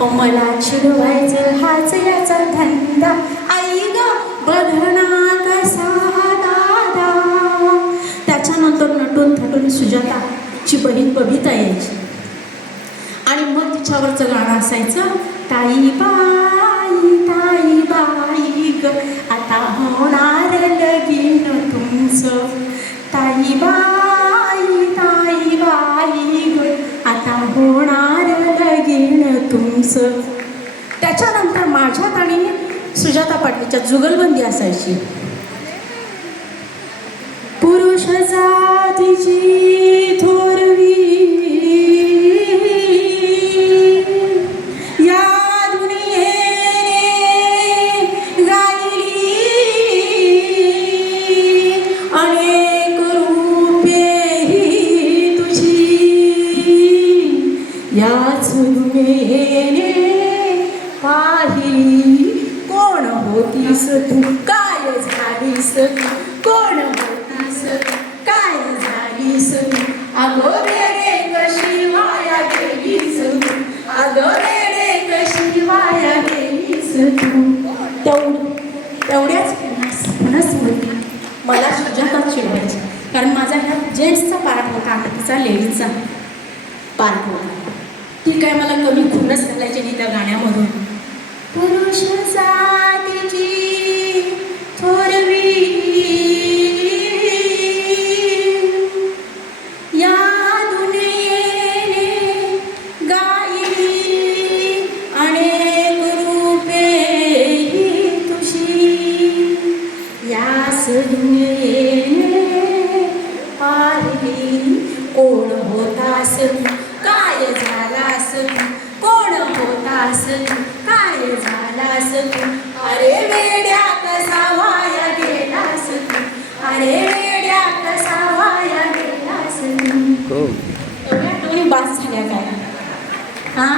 मला चिडवायचं हाच याचा धंदा आई ग बघना कसा दादा. त्याच्यानंतर नटून थटून सुजाताची बहीण बबिता यायची आणि मग तिच्यावरचं गाणं असायचं ताई बाई ग आता होणार लगीन तुमचं. ताई बाई ग आता होणार लगीन तुमचं. त्याच्यानंतर माझ्यात आणि सुजाता पाटलीच्या जुगलबंदी असायची. पुरुष जातीची थोरवी याच दुनियेने पाहिली कोण होतीस तू काय झालीस तू कोण होतीस काय झालीस तू अगो रे कशी वाया गेलीस तू अगो रे कशी वाया गेलीस तू. तेवढ्याच स्मृती मला सुजाता चिडवायची कारण माझा ह्या जेंट्सचा पार्ट होता आणि तिचा लेडीजचा पार्ट होता. ठीक आहे मला कमी खुन्नस घालायची नाही त्या गाण्यामधून. पुरुष जातीची थोरवी या दुनियेने गायली अनेक रूपे ही तुझी. याच दुनियेने पाहिली कोण होतास काय झालास तू कोण होतास तू काय झालास तू अरे वेड्या कसा वाया गेलास तू अरे वेड्या कसा वाया गेलास तू. एवढ्या टोनी बास झाल्या काय हा.